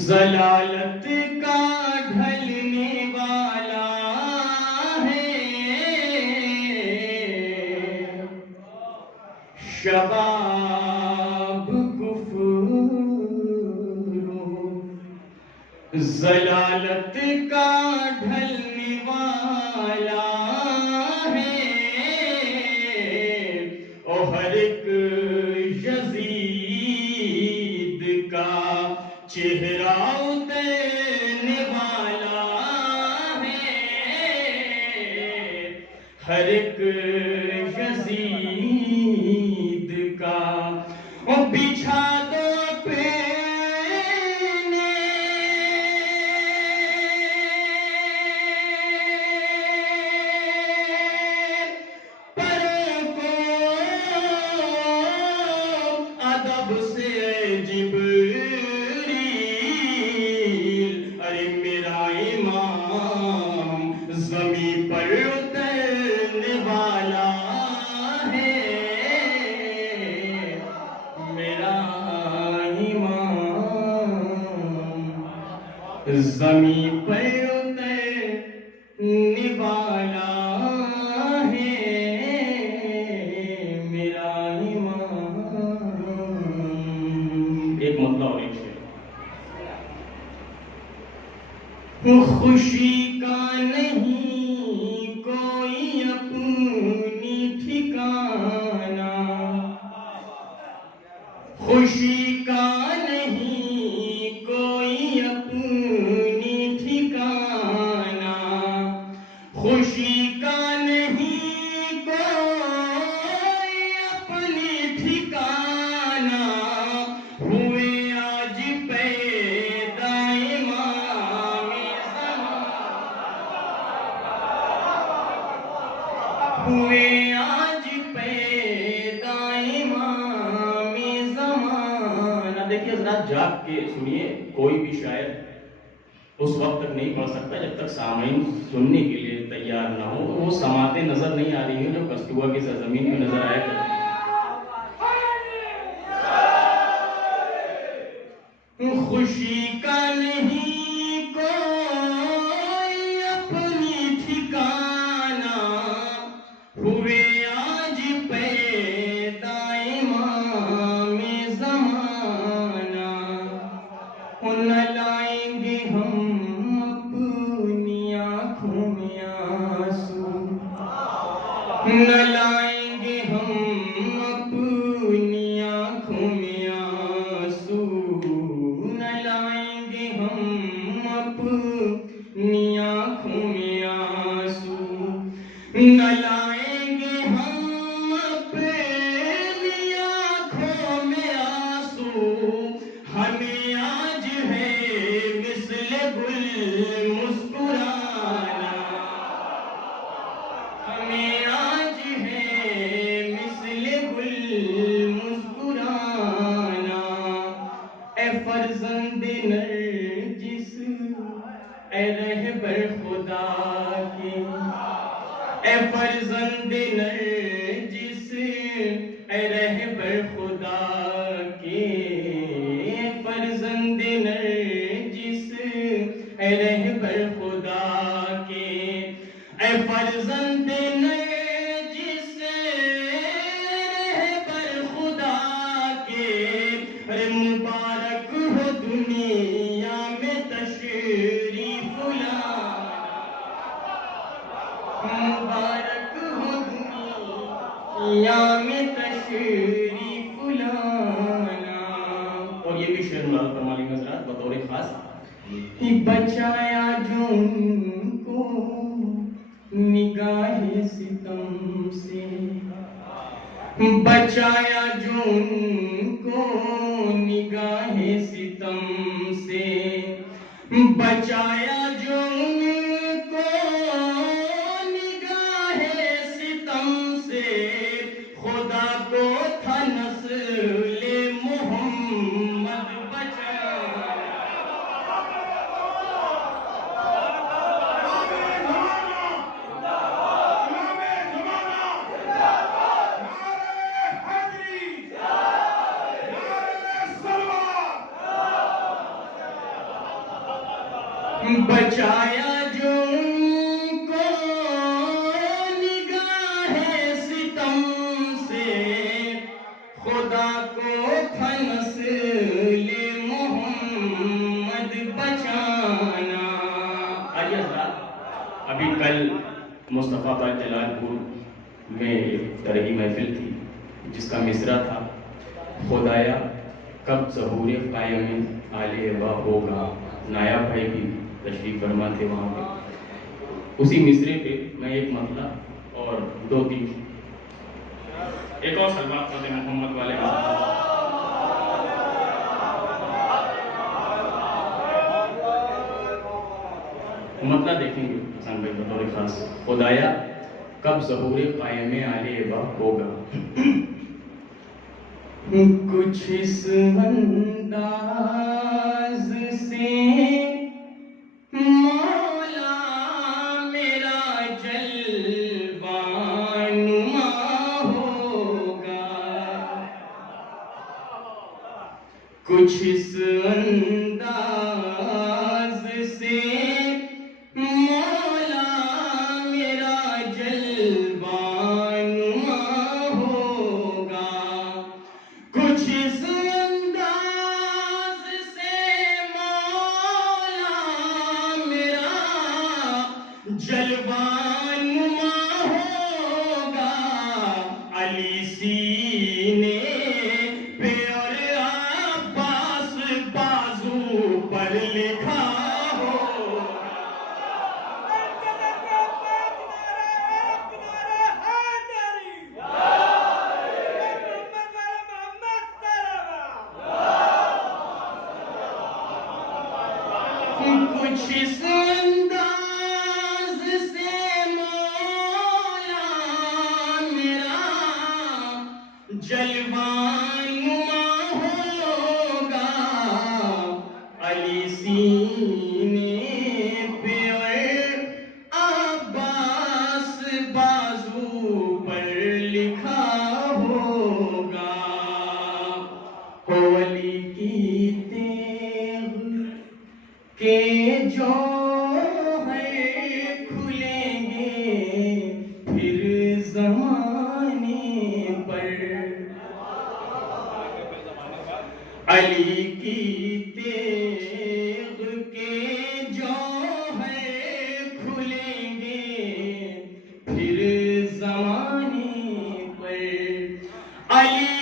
ضلالت کا ڈھلنے والا ہے شباب کفر ضلالت کا ڈھلنے والا ہے اور ہر ایک یزید کا چہرہ اترنے والا ہے ہر ایک یزید کا بچھا دو اپنے پروں کو ادب سے زمین پر اترنے والا ہے میرا امام زمین پر اترنے والا ہے میرا امام ایک مطلب اور ایک شعر خوشی کا نہیں کوئی اپنی ٹھکانہ خوشی کا نہیں کوئی اپنی ٹھکانہ خوشی کا نہیں کوئی اپنی ٹھکانہ ہوئے آج پیدا ہوئے آج پیدا امام زمانہ دیکھیے حضرات جاگ کے سنیے کوئی بھی شاعر اس وقت تک نہیں پڑھ سکتا جب تک سامعین سننے کے لیے تیار نہ ہو وہ سماعتیں نظر نہیں آ رہی ہیں جو کستوبہ کی سرزمین میں نظر آیا کرتی ہیں خوشی کا نہیں کوئی اپنی ٹھکانہ ہوئے آج پیدا امام زمانہ نہ لائیں گے ہم اپنی آنکھوں میں آنسو نہ لائیں گے ہم اپنی آنکھوں میں آنسو نہ لائیں گے ہم اپنی آنکھوں میں آنسو نہ لائیں گے ہم اپنی آنکھوں میں آنسو ہمیں آج ہے مثل گل مسکرانا ہمیں آج ہے مثل گل مسکرانا اے فرزند نرجس اے رہبر خدا کے اے فرزند نرجس اے رہبر خدا کے فرزند نرجس اے رہبر خدا کے اے فرزند نرجس رہبر خدا کے ارے مبارک ہو دنیا میں تشریف مبارک ہو دنیا میں تشریف لانا اور یہ بھی شعر ملال فرما لیں گے حضرات بطور خاص بچایا جو ان کو نگاہ ستم سے بچایا جو ان کو نگاہ ستم سے بچایا جو خدا کو تھا نسل محمد بچایا بچایا جو ان کو نگاہ ستم سے، خدا کو تھا نسل محمد بچانا۔ آئیے حضرات، ابھی کل مصطفیٰ باغ جلال پور میں ایک طرحی محفل تھی جس کا مصرع تھا، خدایا کب ظہور قائم آل ابا ہوگا۔ نایاب بھائی بھی تشریف فرما تھے وہاں پہ۔ اسی مصرے پہ میں ایک مطلع اور دو تین ایک اور سلوات فاتح محمد والے مطلع دیکھیں گے حسن بھائی بطور خاص۔ خدایا کب ظہور قائم آل ابا ہوگا، کچھ اس انداز سے مولا میرا جلوہ نما ہوگا، کچھ اس انداز سے مولا میرا جلوہ نما ہوگا، کچھ اس انداز سے مولا میرا جلوہ نما ہوگا، علی سینے پہ اور عباس بازو پر لکھا ہوگا۔ کچھ اس انداز سے مولا میرا جلوہ نما ہوگا، علی سینے پہ اور عباس بازو پر لکھا ہوگا، ہو علی کی تیغ کہ جو ہے کھلیں گے پھر زمانے پر، علی کی تیغ کے جو ہے کھلیں گے پھر زمانے پر، علی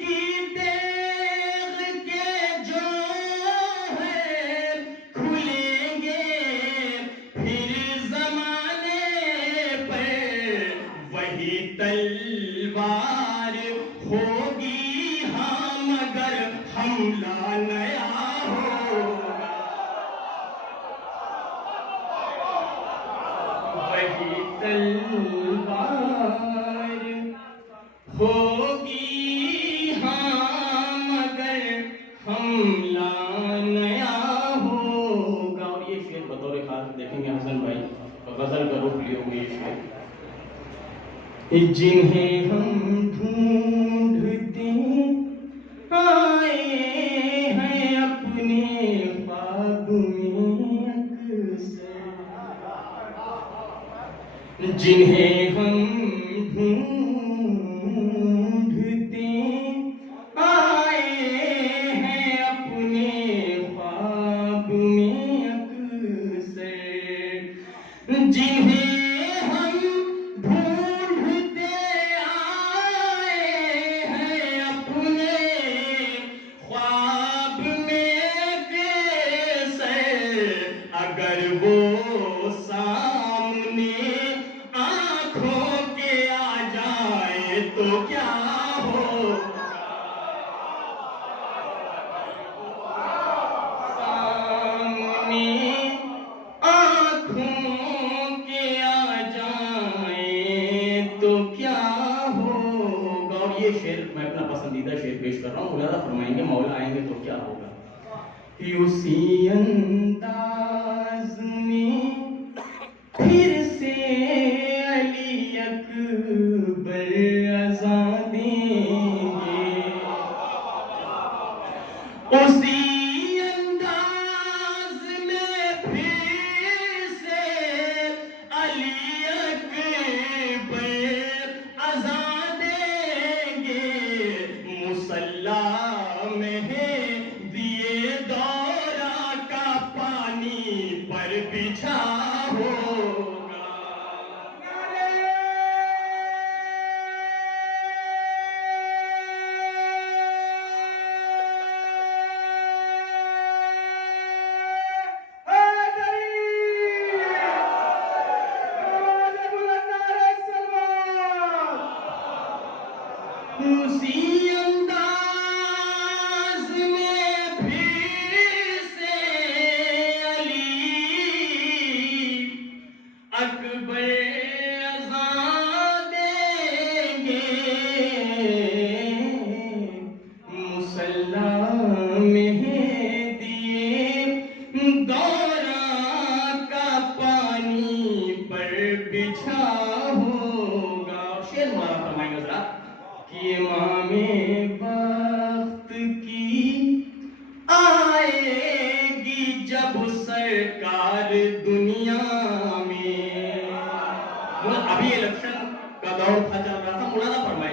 کی تیغ کے جو ہے کھلیں گے پھر زمانے پر، وہی تلوار ہوگی ہاں مگر حملہ نیا ہوگا، وہی تلوار ہوگی ہاں مگر حملہ نیا ہوگا۔ اور یہ شعر بطور خاص دیکھیں گے حسن بھائی غزل کا روپ لیے ہوئے یہ شعر، جنہیں ہم ڈھونڈتے آئے ہیں اپنے خواب میں اکثر، جنہیں ہم ڈھونڈتے آئے ہیں اپنے خواب میں اکثر، جنہیں ہم ڈھونڈتے آئے ہیں اپنے خواب میں اکثر، اگر وہ سامنے آنکھوں کے آ جائے تو کیا ہوگا، سامنے آنکھوں کے آ جائیں تو کیا ہوگا۔ اور یہ شعر میں اپنا پسندیدہ شعر پیش کر رہا ہوں، ملاحظہ فرمائیں گے مولا آئیں گے تو کیا ہوگا۔ اسی انداز میں پھر سے علی اکبر اذاں دیں گے، اسی انداز میں پھر امام وقت کی آئے گی جب سرکار دنیا میں. ابھی الیکشن کا دور تھا، چل رہا تھا. مولانا فرمائے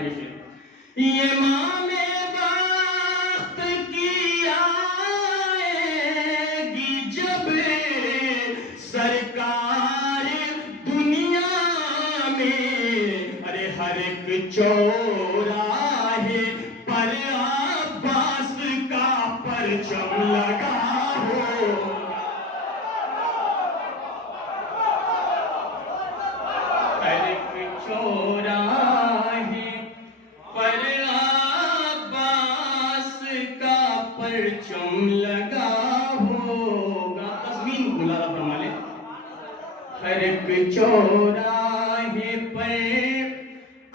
یہ امام وقت کی آئے گی جب سرکار دنیا میں. ارے ہر ایک چوراہے پر عباس کا پرچم لگا ہو. ہر ایک چوراہے پر عباس کا پرچم لگا ہوگا. تسمین مولانا فرما لے. ہر ایک چوراہے پر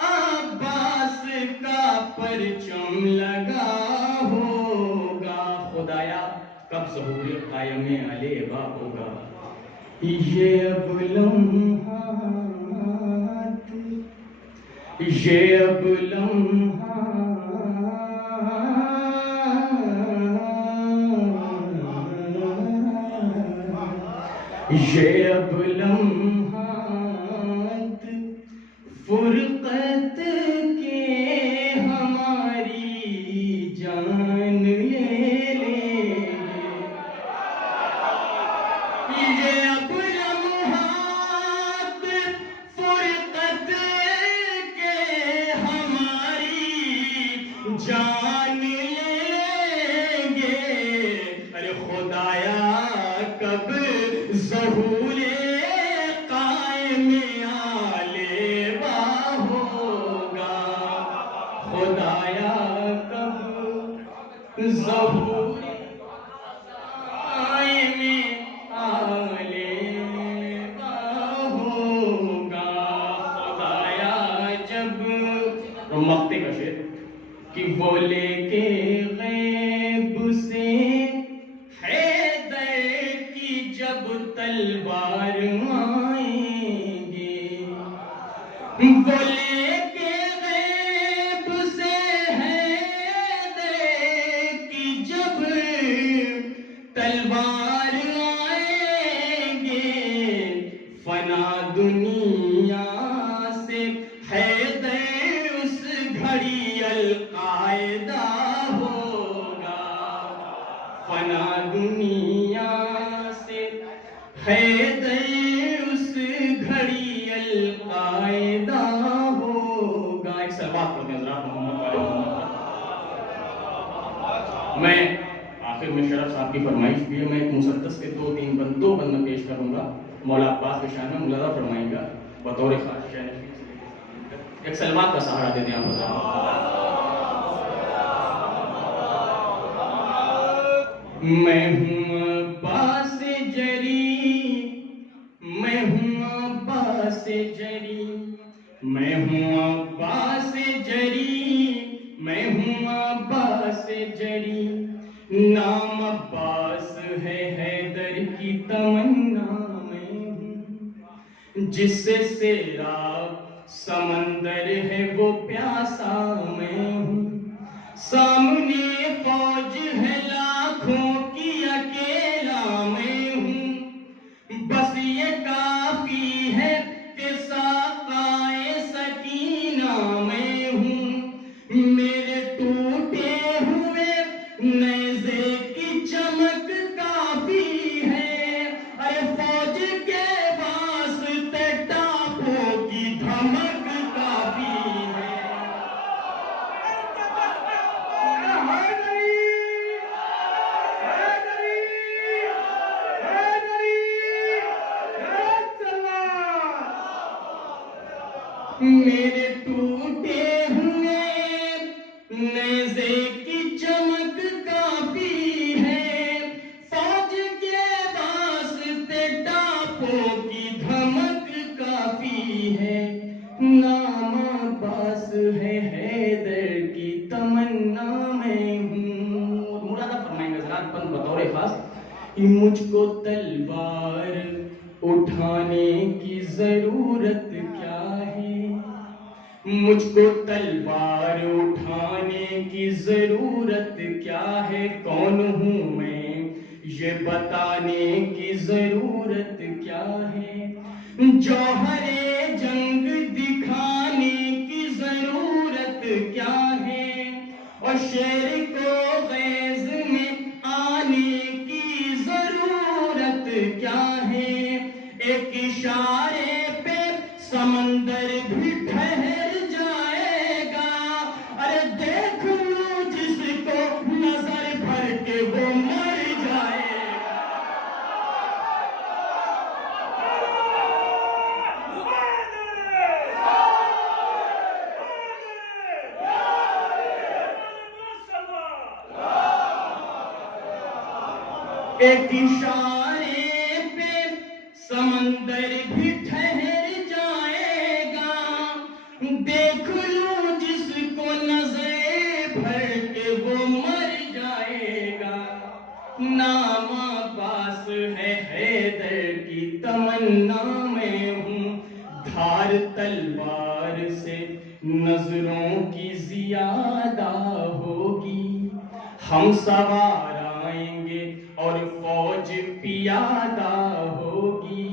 عباس کا پرچم لگا ہوگا. خدایا کب ظہور قائم علیہ باب ہوگا. یہ اب لمحات، یہ اب لمحات، یہ اب لمحات فرقت کے ہماری جان لے لیں. یہ اب لمحات فرقت کے ہماری جان لیں گے. ارے خدایا کب ظہور قائم علیہ با ہوگا. خدایا کب ظہور قائم علیہ با ہوگا. خدایا جب مقتے کا شعر کہ وہ لے کے غیب سے جب تلوار آئیں گے. وہ لے کے غیب سے حیدر کی جب تلوار آئیں گے. فنا دنیا سے حیدر اس گھڑی القاعدہ ہوگا. فنا دنیا حیدر اس گھڑی القاعدہ ہوگا. ایک سلوات پڑھتے ہیں حضرات محمد والے محمد. میں آخر میں شرف صاحب کی فرمائش بھی ہے. میں ایک مسدس کے دو بند پیش کروں گا. مولا عباس کے شان میں ملاحظہ فرمائیں گا بطور خاص شہر. ایک سلوات کا سہارا دیتے ہیں آپ. میں ہوں عباس جری، میں ہوں عباس جری، میں ہوں عباس جری، میں ہوں عباس جری. نام عباس ہے حیدر کی تمنا میں ہوں. جس سے سیراب سمندر ہے وہ پیاسا میں ہوں. سامنے فوج ہے لاکھوں کی اکیلا میں ہوں. بس یہ کافی ہے کہ ساقائے سکینہ میں ہوں. میرے ٹوٹے ہوئے نیزے کی چمک کافی ہے. ارے فوج کے واسطے ٹاپوں کی دھمک کافی ہے. میرے ٹوٹے ہوئے نیزے کی چمک کافی ہے. فوج کے واسطے ٹاپوں کی دھمک کافی ہے. نام عباس ہے حیدر کی تمنا میں ہوں. مولانا فرمائیں گے حضرات بطور خاص کہ مجھ کو تلوار اٹھانے کی ضرورت کیا ہے. مجھ کو تلوار اٹھانے کی ضرورت کیا ہے، کون ہوں میں یہ بتانے کی ضرورت کیا ہے، جوہر جنگ دکھانے کی ضرورت کیا ہے، اور شیر کو غیظ میں آنے کی ضرورت کیا ہے، ایک اشارے پہ سمندر بھی ٹھہر جائے گا، ارے دیکھ لو جس کو نظر بھر کے وہ مر جائے گا۔ ایک اشارے پہ سمندر بھی ٹھہر جائے گا، دیکھ لو جس کو نظر بھر کے وہ مر جائے گا۔ نام عباس ہے حیدر کی تمنا میں ہوں، دھار تلوار سے نظروں کی زیادہ ہوگی، ہم سوار آئیں گے اور فوج پیادہ ہوگی،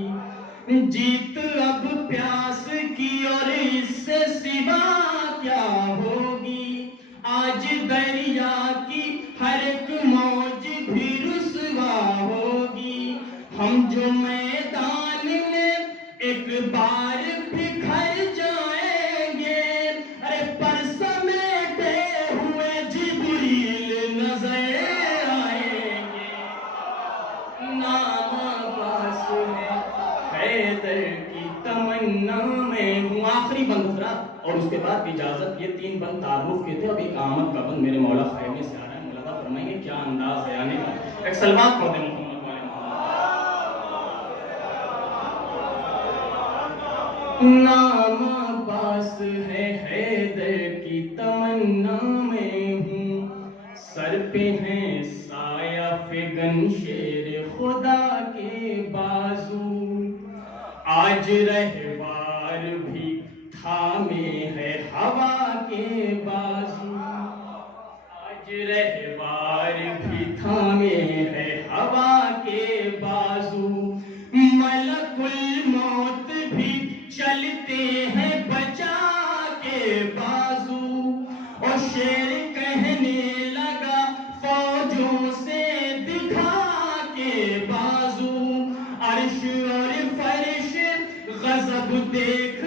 جیت اب پیاس کی اور اس سے سوا کیا ہوگی، آج دریا کی ہر ایک موج بھی رسوا ہوگی، ہم جو میدان میں ایک بار بکھر جائیں گے، ارے پر سمیٹے ہوئے جبریل نظر آئیں گے۔ نام عباس ہے حیدر کی تمنا میں ہوں۔ آخری بند حضرات، اور اس کے بعد اجازت، یہ 3 بند تعارف کے تھے، اب ایک آمد کا بند میرے مولا خیمے سے آ رہا ہے، مولانا فرمائیں گے کیا انداز ہے آنے کا۔ ایک سلوات پڑھ دیں محمد والے محمد۔ نام عباس ہے حیدر کی تمنا میں ہوں، سر پہ ہیں سایہ فگن شیر خدا کے بازو، آج رہوار بھی تھامے ہے ہوا کے بازو، آج رہوار بھی تھامے ہے ہوا کے بازو، ملک الموت بھی چلتے ہیں بچا کے بازو، اور شیر کہنے لگا فوجوں سے دکھا کے بازو، عرش اور فرش غضب دیکھ